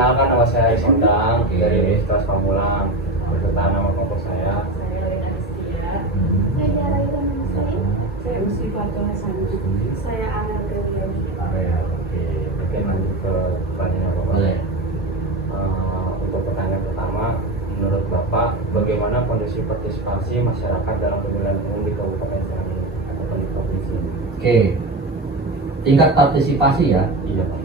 Perkenalkan, nama saya Sondang Oke. dari Universitas Pamulang beserta nama kelompok saya. Saya Lena Astia. Saya Tiara Irama Muslim. Saya Usi Fatul Hasan. Saya Amel Dewiani. Area, oke. Mungkin lanjut ke pertanyaan Bapak. Boleh. Untuk pertanyaan pertama, menurut Bapak, bagaimana kondisi partisipasi masyarakat dalam pemilihan umum di Kabupaten Serang ini atau di provinsi ini? Oke. Tingkat partisipasi ya. Iya Pak.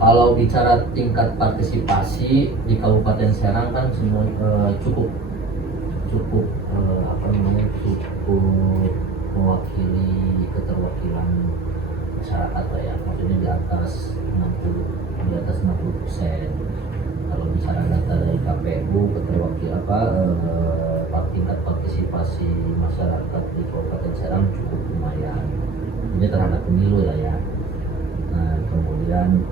Kalau bicara tingkat partisipasi di Kabupaten Serang kan semua cukup cukup mewakili keterwakilan masyarakat lah ya, maksudnya di atas 60%. Kalau bicara data dari KPU tingkat partisipasi masyarakat di Kabupaten Serang cukup lumayan. Ini terhadap pemilu lah ya. Nah, kemudian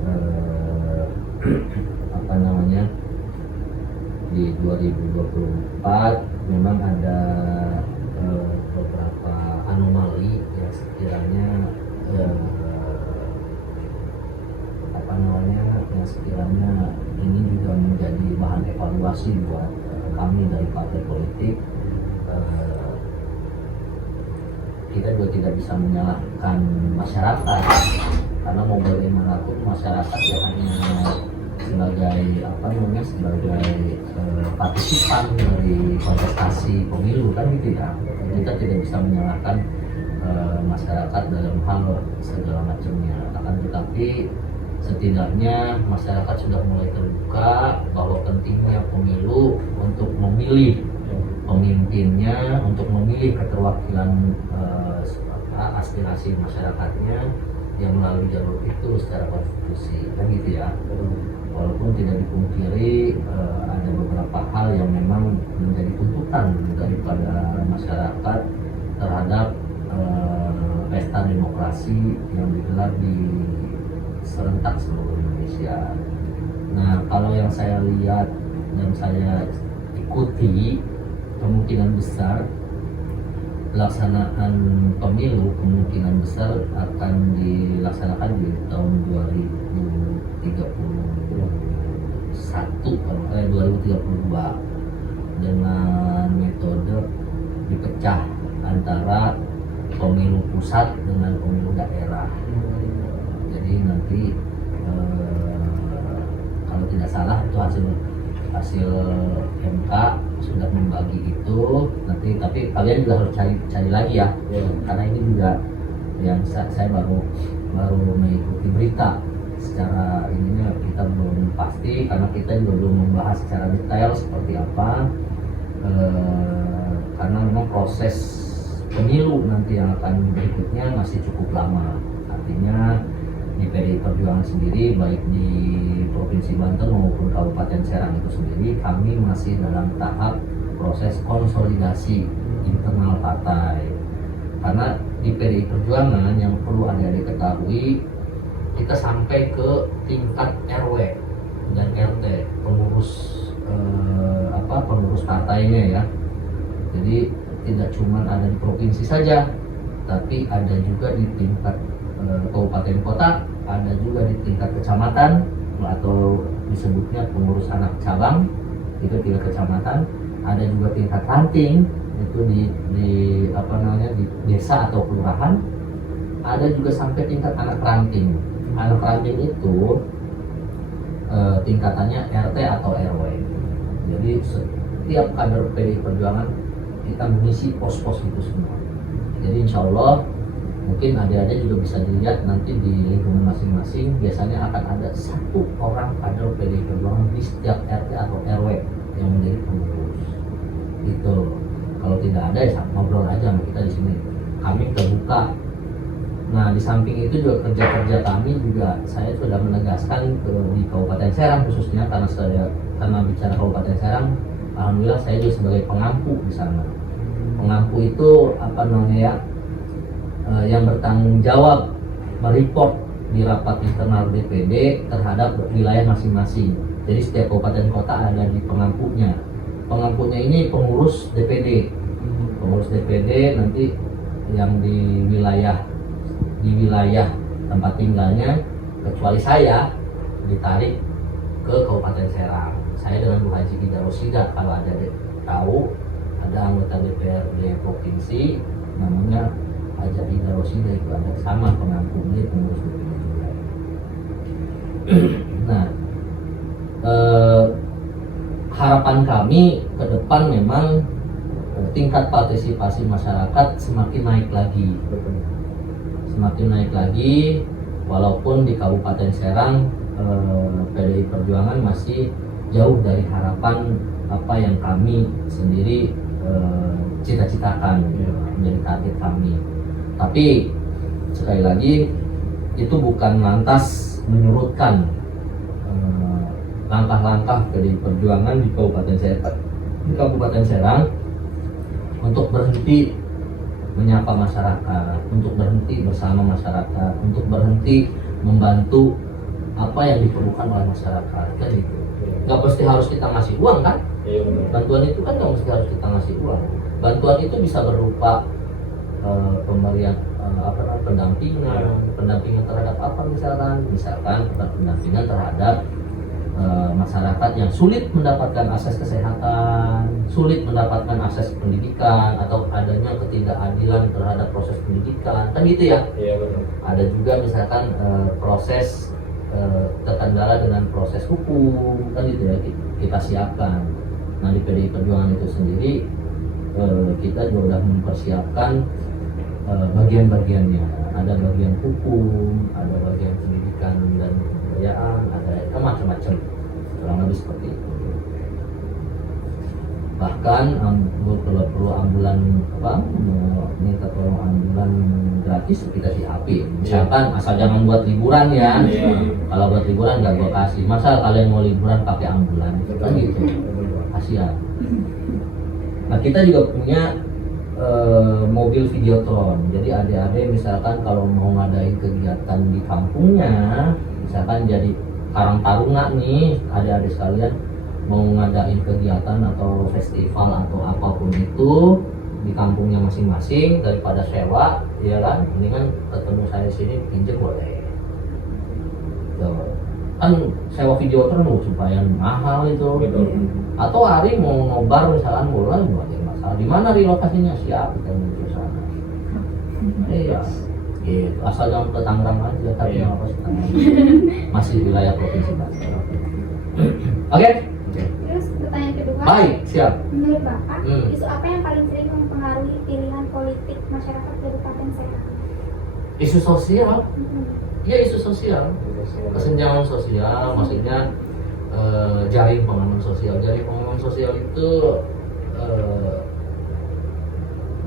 di 2024 memang ada beberapa anomali yang sekiranya ini juga menjadi bahan evaluasi buat kami dari partai politik. Kita juga tidak bisa menyalahkan masyarakat, karena mau bagaimanapun masyarakat ya hanya sebagai partisipan dari kontestasi pemilu kan gitu ya. Kita tidak bisa menyalahkan masyarakat dalam hal segala macamnya. Akan tetapi setidaknya masyarakat sudah mulai terbuka bahwa pentingnya pemilu untuk memilih pemimpinnya, untuk memilih keterwakilan aspirasi masyarakatnya yang melalui jalur itu secara konstitusi kan gitu ya. Walaupun tidak dipungkiri ada beberapa hal yang memang menjadi tuntutan daripada masyarakat terhadap pesta demokrasi yang digelar di serentak seluruh Indonesia. Nah, kalau yang saya lihat dan saya ikuti, kemungkinan besar pelaksanaan pemilu kemungkinan besar akan dilaksanakan di tahun 2032 dengan metode dipecah antara pemilu pusat dengan pemilu daerah. Jadi nanti kalau tidak salah itu hasil MK sudah membagi itu nanti, tapi kalian juga harus cari lagi ya, karena ini juga yang saya baru mengikuti berita secara ininya, kita belum pasti karena kita juga belum membahas secara detail seperti apa, karena memang proses pemilu nanti yang akan berikutnya masih cukup lama. Artinya di PDI Perjuangan sendiri, baik di Provinsi Banten maupun Kabupaten Serang itu sendiri, kami masih dalam tahap proses konsolidasi internal partai. Karena di PDI Perjuangan yang perlu adik-adik ketahui, kita sampai ke tingkat RW dan RT, pengurus partainya ya. Jadi tidak cuma ada di provinsi saja, tapi ada juga di tingkat kabupaten kota, ada juga di tingkat kecamatan atau disebutnya pengurus anak cabang, itu tingkat kecamatan, ada juga tingkat ranting itu di desa atau kelurahan, ada juga sampai tingkat anak ranting. Anak ranting itu tingkatannya RT atau RW. Jadi setiap kader PDI Perjuangan kita mengisi pos-pos itu semua. Jadi insya Allah mungkin adik-adik juga bisa dilihat nanti di lingkungan masing-masing, biasanya akan ada satu orang kader PDI Perjuangan di setiap RT atau RW yang menjadi pengurus. Itu kalau tidak ada ya ngobrol aja sama kita di sini. Kami terbuka. Nah, di samping itu juga kerja-kerja kami juga saya sudah menegaskan di Kabupaten Serang khususnya, karena bicara Kabupaten Serang, alhamdulillah saya juga sebagai pengampu di sana. Pengampu itu yang bertanggung jawab mereport di rapat internal DPD terhadap wilayah masing-masing. Jadi setiap kabupaten kota ada di pengampunya. Pengampunya ini pengurus DPD. Pengurus DPD nanti yang di wilayah tempat tinggalnya, kecuali saya, ditarik ke Kabupaten Serang. Saya dengan Bu Haji Ida Rosida, kalau ada tahu, ada anggota DPRD provinsi namanya Haji Ida Rosida, itu ada sama pengampungnya pengurus DPD juga. Nah, harapan kami ke depan memang tingkat partisipasi masyarakat semakin naik lagi. Semakin naik lagi, walaupun di Kabupaten Serang PDI Perjuangan masih jauh dari harapan apa yang kami sendiri cita-citakan, menjadi target kami. Tapi sekali lagi itu bukan lantas menyurutkan langkah-langkah PDI Perjuangan di Kabupaten Serang untuk berhenti menyapa masyarakat, untuk berhenti bersama masyarakat, untuk berhenti membantu apa yang diperlukan oleh masyarakat, kan gitu. Nggak pasti harus kita ngasih uang kan? Iya benar. Bantuan itu kan nggak mesti harus kita ngasih uang. Bantuan itu bisa berupa pemberian pendampingan terhadap apa, misalkan pendampingan terhadap masyarakat yang sulit mendapatkan akses kesehatan, sulit mendapatkan akses pendidikan, atau adanya ketidakadilan terhadap proses pendidikan, kan gitu ya. Iya benar. Ada juga misalkan proses terkendala dengan proses hukum, kan gitu ya, kita siapkan. Nah di PDI Perjuangan itu sendiri kita juga sudah mempersiapkan bagian-bagiannya. Ada bagian hukum, ada bagian pendidikan dan kebudayaan, ada macam-macam, kurang lebih seperti itu. Bahkan kalau perlu ambulan minta tolong ambulan gratis, kita siapin. Misalkan asal jangan buat liburan ya. Kalau buat liburan nggak gua kasih. Masa kalian mau liburan pakai ambulan, kan gitu. Kasihan. Nah kita juga punya mobil videotron. Jadi adik-adik misalkan kalau mau ngadain kegiatan di kampungnya, misalkan jadi Karang Taruna nih, adik-adik sekalian mau ngadain kegiatan atau festival atau apapun itu di kampungnya masing-masing, daripada sewa, ya kan, ini kan ketemu saya sini pinjam boleh. Kan sewa videotron supaya mahal itu. Atau hari mau nobar misalkan boleh, masalah. Di mana lokasinya, siap kita menuju sana. Iya. Gitu. Asal jangan ke Tangerang aja, tapi apa sih Tangerang? Masih wilayah provinsi Banten. Oke? Terus pertanyaan kedua. Baik, siap. Menurut Bapak, Hmm. isu apa yang paling sering mempengaruhi pilihan politik masyarakat Kabupaten Serang? Isu sosial. Hmm. Iya, isu sosial. Kesenjangan sosial, maksudnya jaring pengaman sosial. Jaring pengaman sosial itu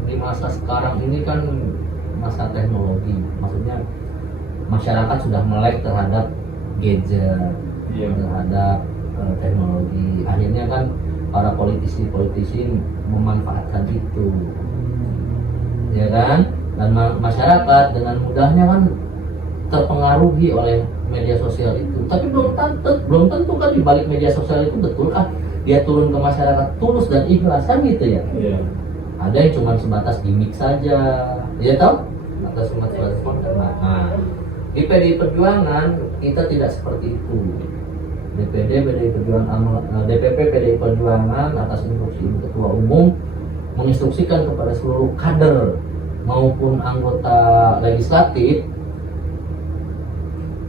di masa sekarang ini kan masa teknologi, maksudnya masyarakat sudah melek terhadap gadget, terhadap teknologi. Akhirnya kan para politisi memanfaatkan itu, ya kan? Dan masyarakat dengan mudahnya kan terpengaruhi oleh media sosial itu. Tapi belum tentu kan di balik media sosial itu betul dia turun ke masyarakat tulus dan ikhlas, kan gitu ya. Ada yang cuma sebatas gimmick saja, ya tahu? Atau sebatas konten. Nah, di PDI Perjuangan kita tidak seperti itu. PDI Perjuangan, DPP PDI Perjuangan atas instruksi Ketua Umum menginstruksikan kepada seluruh kader maupun anggota legislatif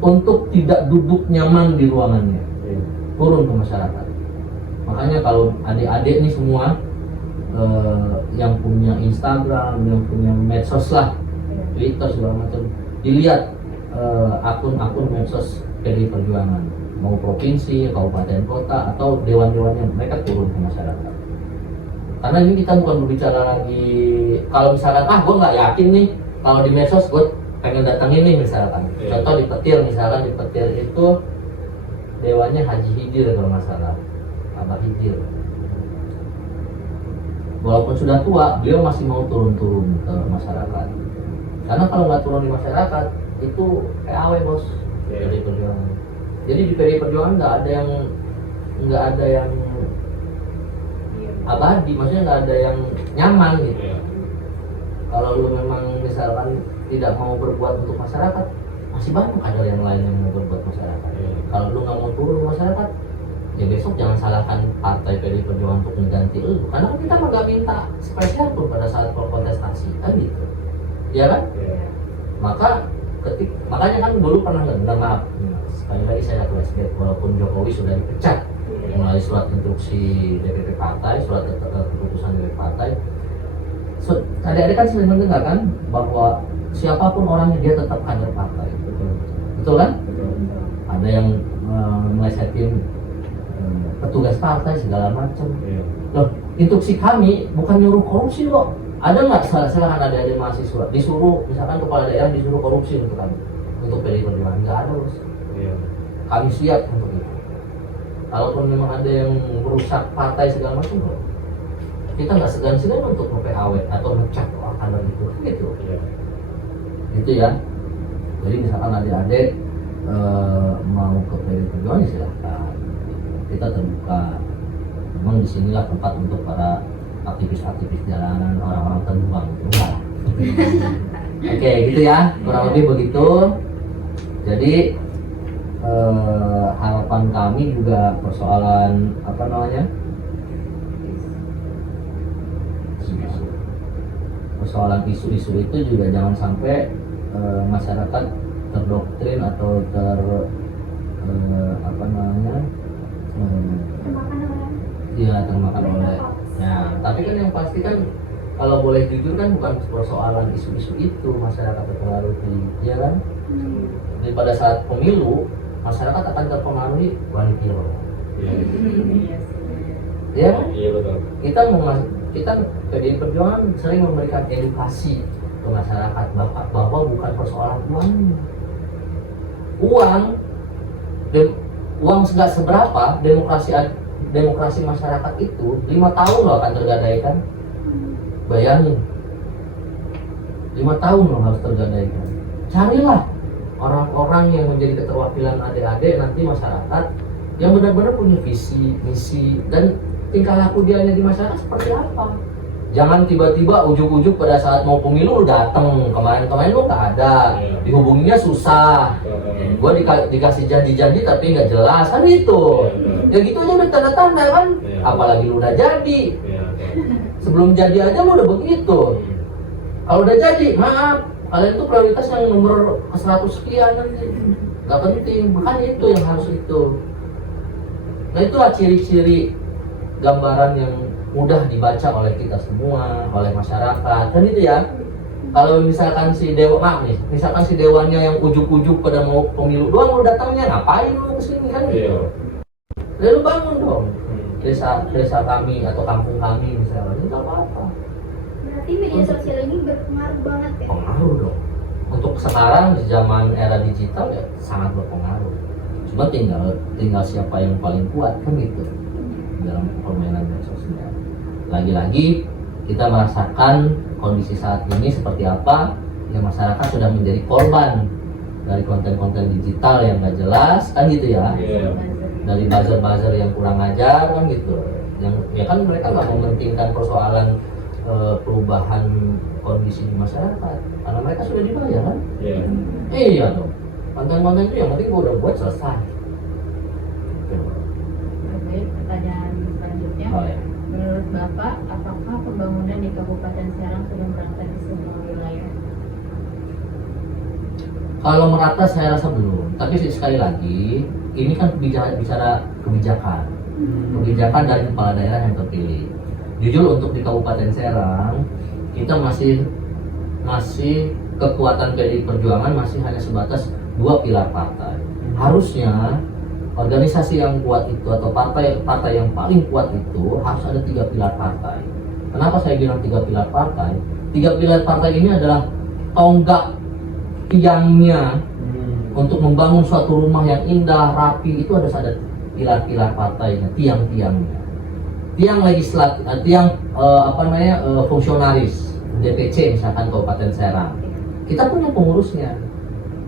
untuk tidak duduk nyaman di ruangannya, turun ke masyarakat. Makanya kalau adik-adik nih semua yang punya Instagram, yang punya medsos lah, Twitter segala macam, dilihat akun-akun medsos PDI Perjuangan, mau provinsi, kabupaten, kota, atau dewan-dewannya, mereka turun ke masyarakat. Karena ini kita bukan berbicara lagi kalau misalkan gue nggak yakin nih kalau di medsos gue pengen datangin nih misalkan. Contoh di Petir, misalkan di Petir itu dewannya Haji Hidir kalau nggak salah, Abah Hidir. Walaupun sudah tua, beliau masih mau turun-turun ke masyarakat. Karena kalau nggak turun di masyarakat, itu PAW bos, PDI Perjuangan. Jadi di PDI Perjuangan nggak ada yang abadi, maksudnya nggak ada yang nyaman gitu. Kalau lu memang misalkan tidak mau berbuat untuk masyarakat, masih banyak ada yang lain yang mau berbuat masyarakat. Kalau lu nggak mau turun ke masyarakat, ya besok jangan salahkan partai PDI Perjuangan untuk mengganti lu, karena kan kita nggak minta spesial tuh pada saat kontestasi kan gitu, ya kan? Iya. Makanya kan dulu pernah dengar, maaf sekali lagi saya flashback, walaupun Jokowi sudah dipecat melalui surat instruksi DPP partai, surat keputusan DPP partai, adik-adik kan sering mendengar kan bahwa siapapun orangnya dia tetap kader partai, betul kan? Ada yang melesetin petugas partai segala macam. Iya. Loh, instruksi kami bukan nyuruh korupsi kok. Ada nggak silakan ada mahasiswa disuruh, misalkan kepala daerah disuruh korupsi untuk kami, untuk PDI Perjuangan? Nggak ada, bos. Iya. Kami siap untuk itu. Kalaupun memang ada yang merusak partai segala macam, loh, kita nggak segan-segan untuk nge-PHW atau ngecek kader gitu. Iya. Gitu ya. Jadi misalkan adik-adik mau ke PDI Perjuangan, silahkan. Kita terbuka. Memang disinilah tempat untuk para aktivis-aktivis jalanan, orang-orang terbuang. Enggak. Oke, gitu ya. Kurang lebih begitu. Jadi harapan kami juga persoalan apa namanya? Persoalan isu-isu itu juga jangan sampai masyarakat terdoktrin atau apa namanya? Termakan oleh. Nah, tapi kan yang pasti kan kalau boleh jujur kan bukan persoalan isu-isu itu masyarakat terpengaruhi, ya kan? Jadi pada saat pemilu masyarakat akan terpengaruhi one hero. Iya. Ya kan? Iya betul. Kita PDI Perjuangan sering memberikan edukasi ke masyarakat bahwa bukan persoalan uang nggak seberapa, demokrasi masyarakat itu 5 tahun loh akan tergadaikan. Bayangin, 5 tahun loh harus tergadaikan. Carilah orang-orang yang menjadi keterwakilan adik-adik nanti masyarakat yang benar-benar punya visi, misi, dan tingkah laku dia di masyarakat seperti apa. Jangan tiba-tiba ujuk-ujuk pada saat mau pemilu lu dateng, kemarin-kemarin lu nggak ada, dihubunginya susah. Gua dikasih janji-janji tapi nggak jelas, kan itu. Ya gitu aja udah tanda-tanda kan, apalagi lu udah jadi. Sebelum jadi aja lu udah begitu. Kalau udah jadi, maaf, kalian tuh prioritas yang nomor 100 sekian nanti. Gak penting, makanya itu yang harus itu. Nah itulah ciri-ciri gambaran yang mudah dibaca oleh kita semua, oleh masyarakat. Dan itu ya, kalau misalkan si dewa, maaf nih, misalkan si dewanya yang ujuk-ujuk pada mau pemilu doang, lu datangnya ngapain lu kesini kan gitu. Lalu bangun dong desa kami atau kampung kami misalnya, itu apa-apa. Berarti media sosial ini berpengaruh banget ya? Pengaruh dong. Untuk sekarang di zaman era digital ya sangat berpengaruh. Cuma tinggal siapa yang paling kuat kan gitu dalam permainan sosial. Lagi-lagi kita merasakan kondisi saat ini seperti apa, ya masyarakat sudah menjadi korban dari konten-konten digital yang nggak jelas kan gitu ya. Dari buzzer-buzzer yang kurang ajar kan gitu. Yang ya kan mereka nggak mementingkan persoalan perubahan kondisi di masyarakat karena mereka sudah dibayar kan. Iya dong, konten-konten itu yang penting gua udah buat selesai. Baik, pertanyaan selanjutnya. Boleh. Menurut Bapak, apakah pembangunan di Kabupaten Serang sudah merata di semua wilayah? Kalau merata saya rasa belum, tapi sekali lagi ini kan bicara kebijakan dari kepala daerah yang terpilih. Jujur untuk di Kabupaten Serang kita masih kekuatan PDI Perjuangan masih hanya sebatas 2 pilar partai. Harusnya organisasi yang kuat itu atau partai yang paling kuat itu harus ada 3 pilar partai. Kenapa saya bilang 3 pilar partai? 3 pilar partai ini adalah tonggak tiangnya untuk membangun suatu rumah yang indah, rapi. Itu harus ada pilar-pilar partainya, tiang-tiangnya. Tiang legislatif, fungsionaris DPC misalkan Kabupaten Serang. Kita punya pengurusnya.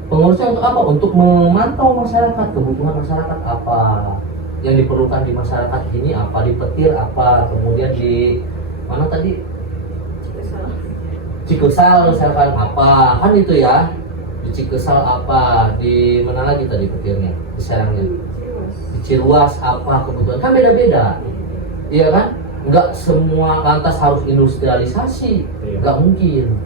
Pengurusnya untuk apa? Untuk memantau masyarakat, kebutuhan masyarakat apa, yang diperlukan di masyarakat ini apa, di petir apa, kemudian di mana tadi? Cikusal misalkan apa, kan itu ya. Di Cikesal apa, di mana lagi tadi petirnya, di Serangnya, di Ciruas apa kebutuhan kan beda-beda, iya kan? Nggak semua lantas harus industrialisasi, nggak mungkin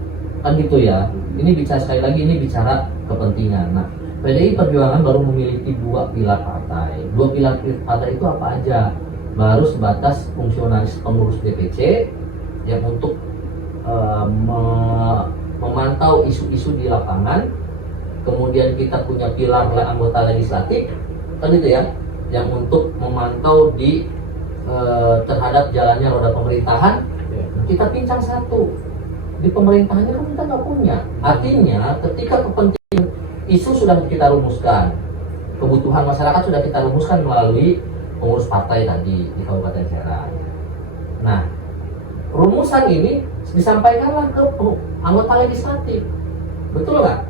kan gitu ya. Ini bicara sekali lagi, ini bicara kepentingan. Nah, PDI Perjuangan baru memiliki 2 pilar partai. 2 pilar partai itu apa aja? Baru sebatas fungsionalis pengurus DPC yang untuk memantau isu-isu di lapangan. Kemudian kita punya pilar anggota legislatif kan gitu ya, yang untuk memantau di terhadap jalannya roda pemerintahan. Kita pincang satu di pemerintahannya kan kita nggak punya. Artinya ketika kepentingan isu sudah kita rumuskan, kebutuhan masyarakat sudah kita rumuskan melalui pengurus partai tadi di Kabupaten Serang. Nah, rumusan ini disampaikanlah ke anggota legislatif, betul nggak?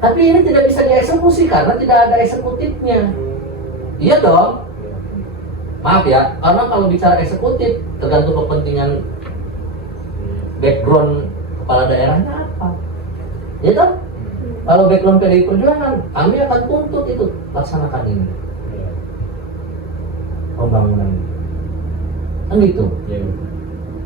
Tapi ini tidak bisa dieksekusi karena tidak ada eksekutifnya. Iya dong. Maaf ya, karena kalau bicara eksekutif tergantung kepentingan background kepala daerahnya apa. Ya toh? Kalau background PDI Perjuangan, kami akan tuntut itu laksanakan ini pembangunan. Kan gitu.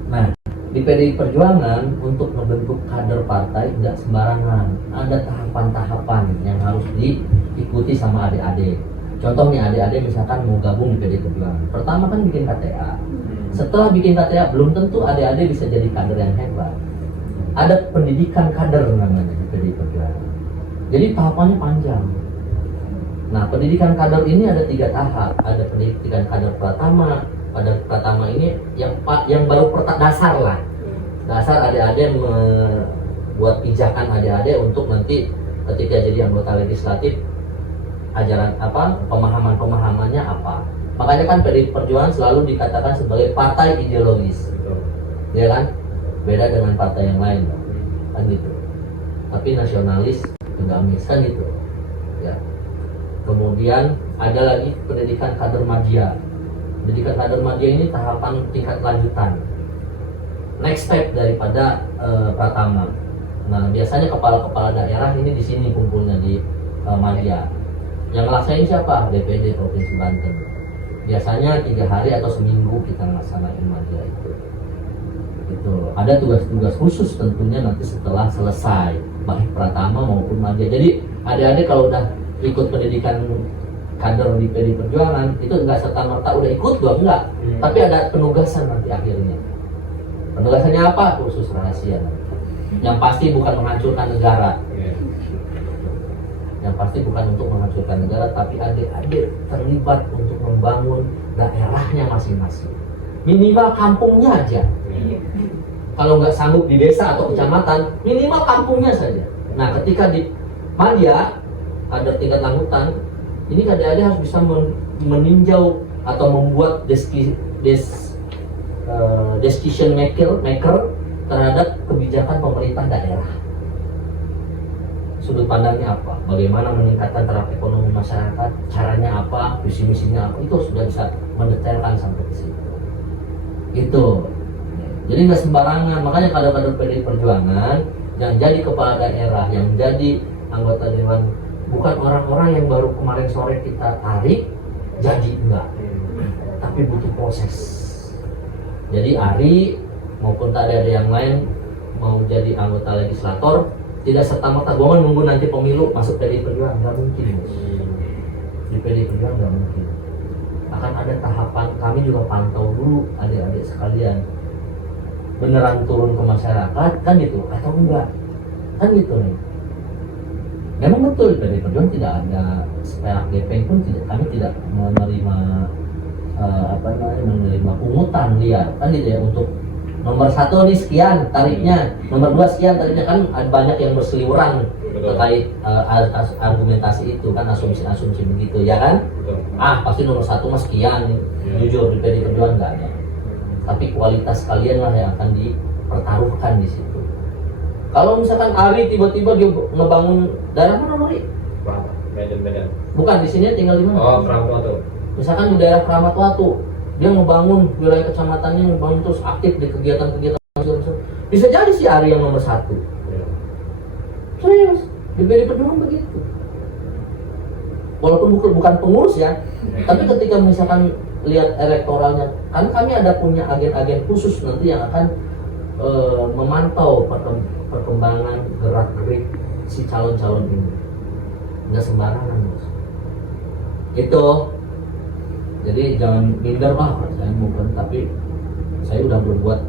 Nah, di PDI Perjuangan untuk membentuk kader partai tidak sembarangan. Ada tahapan-tahapan yang harus diikuti sama adik-adik. Contoh nih, adik-adik misalkan mau gabung di PDI Perjuangan, pertama kan bikin KTA. Setelah bikin KTA, belum tentu adik-adik bisa jadi kader yang hebat. Ada pendidikan kader namanya di PDI Perjuangan. Jadi tahapannya panjang. Nah, pendidikan kader ini ada 3 tahap. Ada pendidikan kader pertama. Pada pertama ini yang baru dasar lah. Dasar adik-adik membuat pijakan adik-adik untuk nanti ketika jadi anggota legislatif, ajaran apa, pemahamannya apa. Makanya kan PDI Perjuangan selalu dikatakan sebagai partai ideologis, ya kan? Beda dengan partai yang lain, kan gitu. Tapi nasionalis, agamis, kan gitu. Ya. Kemudian ada lagi pendidikan kader madya. Pendidikan kader madya ini tahapan tingkat lanjutan, next step daripada pratama. Nah, biasanya kepala-kepala daerah ini di sini kumpulnya di madya. Yang ngelaksanain siapa? DPD Provinsi Banten. Biasanya 3 hari atau seminggu kita melaksanakan madya itu. Itu ada tugas-tugas khusus tentunya nanti setelah selesai baik pratama maupun madya. Jadi adik-adik kalau udah ikut pendidikan kader di PDI Perjuangan itu enggak serta-merta udah ikut doang, enggak. Tapi ada penugasan nanti akhirnya. Penugasannya apa? Khusus rahasia. Yang pasti bukan menghancurkan negara. Yang pasti bukan untuk menghancurkan negara, tapi adik-adik terlibat untuk membangun daerahnya masing-masing. Minimal kampungnya aja. Kalau nggak sanggup di desa atau kecamatan, minimal kampungnya saja. Nah, ketika di madya ada tingkat lanjutan, ini adik-adik harus bisa meninjau atau membuat decision maker terhadap kebijakan pemerintah daerah. Sudut pandangnya apa, bagaimana meningkatkan taraf ekonomi masyarakat, caranya apa, visi misinya apa, itu sudah bisa mendetailkan sampai ke situ. Itu. Jadi nggak sembarangan, makanya kader-kader PDI Perjuangan yang jadi kepala daerah, yang jadi anggota dewan, bukan orang-orang yang baru kemarin sore kita tarik jadi, enggak, tapi butuh proses. Jadi Ari maupun tadi ada yang lain mau jadi anggota legislator, tidak serta-merta gue nunggu nanti pemilu masuk PDI Perjuangan, nggak mungkin. Di PDI Perjuangan nggak mungkin. Akan ada tahapan, kami juga pantau dulu adik-adik sekalian, beneran turun ke masyarakat kan gitu atau enggak, kan gitu nih. Memang betul PDI Perjuangan tidak ada seperak gepeng pun tidak, kami tidak menerima menerima pungutan liar, kan gitu ya. Untuk nomor 1 nih sekian tarifnya, nomor 2 sekian tarifnya, kan banyak yang berseliweran terkait argumentasi itu kan, asumsi begitu ya kan. Pasti nomor 1 mas sekian, jujur di PDI Perjuangan nggak ada. Tapi kualitas kalian lah yang akan dipertaruhkan di situ. Kalau misalkan Ari tiba-tiba dia ngebangun daerah mana Ari? Medan. Bukan, di sini tinggal di mana? Oh, Keramat. Misalkan di daerah Keramat Watu, dia ngebangun wilayah kecamatannya, ngebangun terus aktif di kegiatan-kegiatan, bisa jadi si Ari yang nomor 1. Serius, di PDI Perjuangan begitu. walaupun bukan pengurus ya, tapi ketika misalkan lihat elektoralnya, kan kami ada punya agen-agen khusus nanti yang akan memantau perkembangan gerak-gerik si calon-calon ini. Nggak sembarangan, Bos. Itu. Jadi jangan minder, saya bukan, tapi saya udah berbuat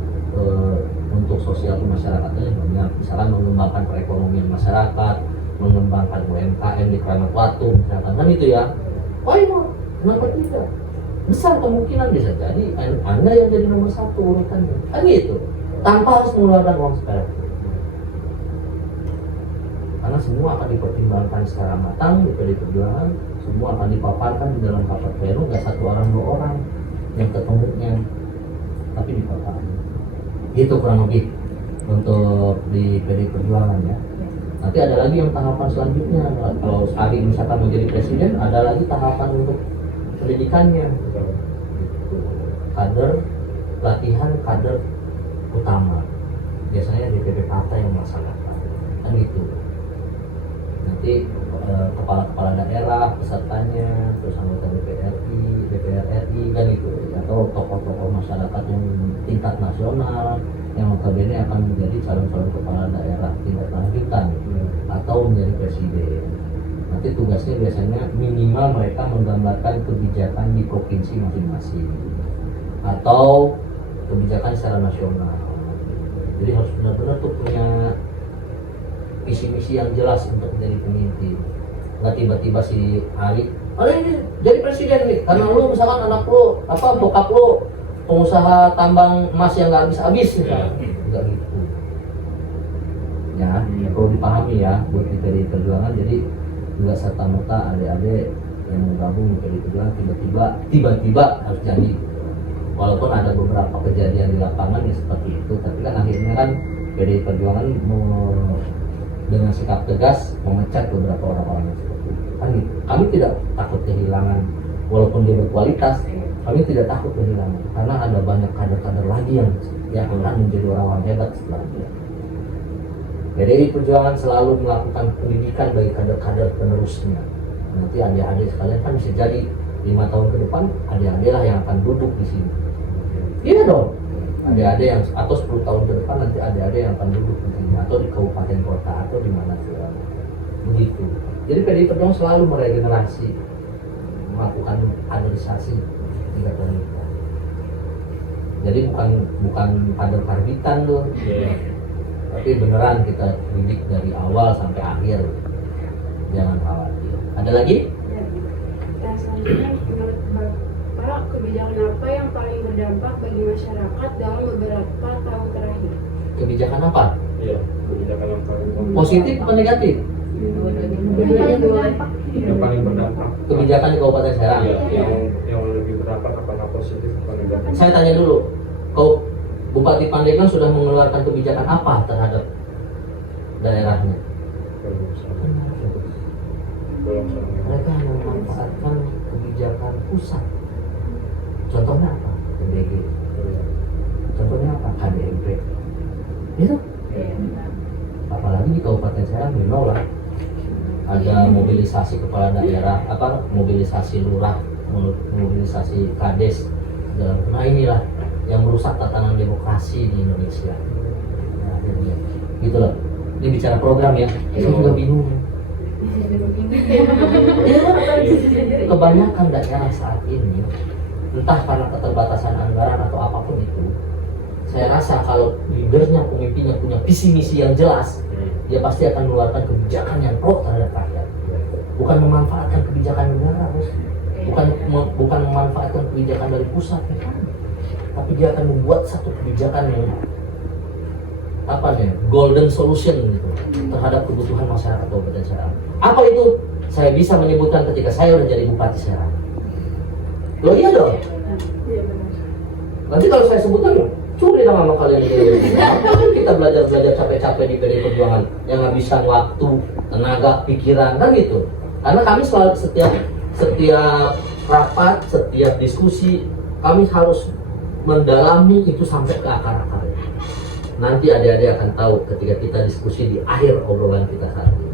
untuk sosial masyarakatnya banyak. Misalkan mengembangkan perekonomian masyarakat, mengembangkan UMKM di Kramat Watu, misalkan kan itu ya. Why not? Kenapa tidak? Besar kemungkinan bisa jadi Anda yang jadi nomor 1 urutannya. Kan gitu. Tanpa harus mengeluarkan uang sekarang. Karena semua akan dipertimbangkan secara matang di PD Perjuangan, semua akan dipaparkan di dalam rapat pleno, nggak 1 orang 2 orang yang ketemunya, tapi dipaparkan. Gitu kurang lebih untuk di PD Perjuangan ya. Nanti ada lagi yang tahapan selanjutnya. Kalau hari misalkan menjadi presiden, ada lagi tahapan untuk pendidikannya. Kader, latihan kader utama. Biasanya DPP partai yang melaksanakan. Kan gitu. Nanti kepala-kepala daerah, pesertanya, terus anggota DPR RI kan itu, atau tokoh-tokoh masyarakat yang tingkat nasional yang notabene akan menjadi calon-calon kepala daerah tingkat lanjutan atau menjadi presiden. Nanti tugasnya biasanya minimal mereka menggambarkan kebijakan di provinsi masing-masing atau kebijakan secara nasional. Jadi harus benar-benar tuh punya visi-misi yang jelas untuk menjadi pemimpin. Nggak tiba-tiba si Ali, ini jadi presiden nih, karena lu misalkan anak lu, bokap lu pengusaha tambang emas yang nggak habis-habis, nggak gitu. Ya, perlu dipahami ya, buat di PDI Perjuangan. Jadi nggak serta-merta adik-adik yang menggabung di PDI Perjuangan tiba-tiba harus jadi. Walaupun ada beberapa kejadian di lapangan yang seperti itu, tapi kan akhirnya kan PDI Perjuangan dengan sikap tegas memecat beberapa orang-orang yang seperti itu. Kan gitu. Kami tidak takut kehilangan, walaupun dia berkualitas, kami tidak takut kehilangan, karena ada banyak kader-kader lagi yang akan menjadi orang-orang hebat setelah dia. PDI Perjuangan selalu melakukan pendidikan bagi kader-kader penerusnya. Nanti adik-adik sekalian kan bisa jadi 5 tahun ke depan adik-adik lah yang akan duduk di sini. Iya dong. Adik-adik yang atau 10 tahun ke depan nanti adik-adik yang akan duduk di sini atau di kabupaten kota atau di mana saja. Begitu. Jadi PDI Perjuangan selalu meregenerasi, melakukan kaderisasi tingkat wanita. Jadi bukan kader karbitan loh. Tapi beneran kita didik dari awal sampai akhir. Jangan khawatir. Ada lagi? Dan selanjutnya, menurut Bapak, kebijakan apa yang paling berdampak bagi masyarakat dalam beberapa tahun terakhir? Kebijakan apa? Iya, kebijakan yang paling Positif atau negatif? yang paling berdampak. Kebijakan di Kabupaten Serang. Iya, yang lebih berdampak apakah positif atau negatif? Saya tanya dulu, Bupati Pandeglang sudah mengeluarkan kebijakan apa terhadap daerahnya? Mereka memanfaatkan kebijakan pusat. Contohnya apa? PDG. Contohnya apa? KDMP. Itu. Apalagi di Kabupaten Serang, lah. Ada mobilisasi kepala daerah, mobilisasi lurah, mobilisasi kades. Nah inilah yang merusak tatanan demokrasi di Indonesia. Nah, akhirnya gitu loh. Ini bicara program ya, saya juga bingung. Kebanyakan daerah saat ini, entah karena keterbatasan anggaran atau apapun itu, saya rasa kalau leadernya, pemimpinnya punya visi misi yang jelas, dia pasti akan mengeluarkan kebijakan yang pro terhadap rakyat. Bukan memanfaatkan kebijakan negara, bos. Bukan memanfaatkan kebijakan dari pusat, ya kan? Tapi dia akan membuat satu kebijakan yang golden solution gitu terhadap kebutuhan masyarakat Kabupaten Serang. Apa itu? Saya bisa menyebutkan ketika saya udah jadi Bupati Serang. Loh iya dong. Iya benar. Nanti kalau saya sebutkan, curi nama kalian gitu. Kan kita belajar capek-capek di PDI Perjuangan yang ngabisan waktu, tenaga, pikiran kan gitu. Karena kami selalu setiap rapat, setiap diskusi, kami harus mendalami itu sampai ke akar-akarnya. Nanti adik-adik akan tahu ketika kita diskusi di akhir obrolan kita saat ini.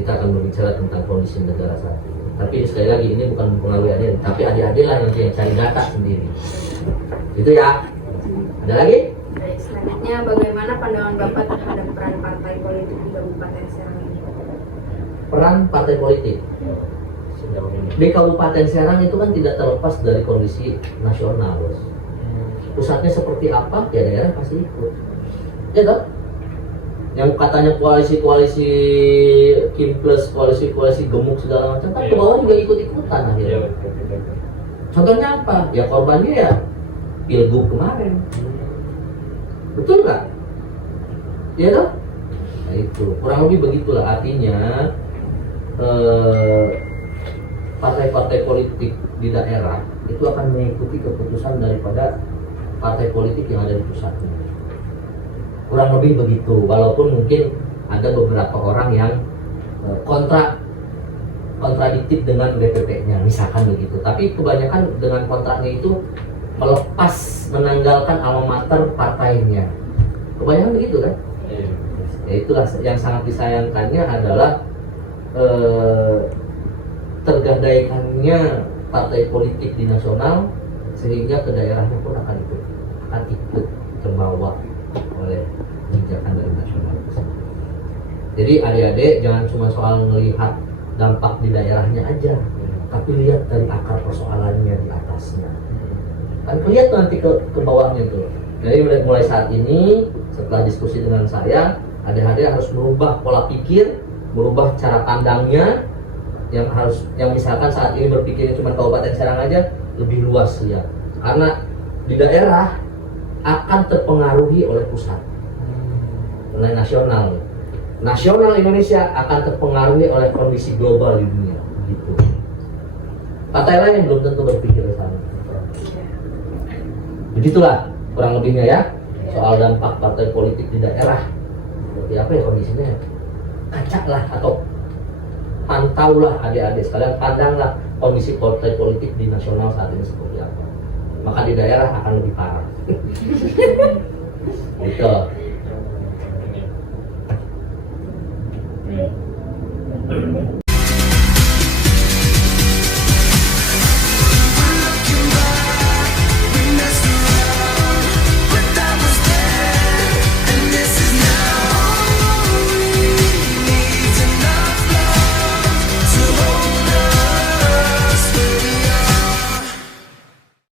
Kita akan berbicara tentang kondisi negara saat ini. Tapi sekali lagi ini bukan mempengaruhi adik, tapi adik-adik lah nanti yang cari data sendiri. Itu ya. Ada lagi? Baik, selanjutnya bagaimana pandangan Bapak terhadap peran partai politik di Kabupaten Serang ini? Peran partai politik sejauh ini. di Kabupaten Serang itu kan tidak terlepas dari kondisi nasional, bos. Pusatnya seperti apa, ya daerah pasti ikut. Ya toh? Yang katanya koalisi-koalisi Kim Plus, koalisi-koalisi gemuk segala macam, kan ke bawah juga ikut-ikutan Iya, akhirnya. betul. Contohnya apa? Ya korbannya ya Pilgub kemarin. Betul nggak? Ya toh? Nah itu, kurang lebih begitulah artinya partai-partai politik di daerah itu akan mengikuti keputusan daripada partai politik yang ada di pusatnya. Kurang lebih begitu, walaupun mungkin ada beberapa orang yang kontradiktif dengan DPP-nya, misalkan begitu. Tapi kebanyakan dengan kontraknya itu melepas, menanggalkan alma mater partainya. Kebanyakan begitu kan? Iya. Ya itulah yang sangat disayangkannya adalah tergadaikannya partai politik di nasional sehingga ke daerahnya pun akan ikut terbawa oleh kebijakan dari nasional. Jadi adik-adik jangan cuma soal melihat dampak di daerahnya aja, tapi lihat dari akar persoalannya di atasnya. Kan kelihatan nanti ke bawahnya tuh. Jadi mulai saat ini setelah diskusi dengan saya, adik-adik harus merubah pola pikir, merubah cara pandangnya, yang misalkan saat ini berpikirnya cuma Kabupaten Serang aja, lebih luas ya. Karena di daerah akan terpengaruhi oleh pusat, oleh nasional. Nasional Indonesia akan terpengaruhi oleh kondisi global di dunia, gitu. Partai lain belum tentu berpikir ke sana. Begitulah kurang lebihnya ya soal dampak partai politik di daerah. Seperti apa ya kondisinya? Kacaklah atau pantaulah adik-adik sekalian, pandanglah kondisi partai politik di nasional saat ini seperti apa. Maka di daerah akan lebih parah. Gitu.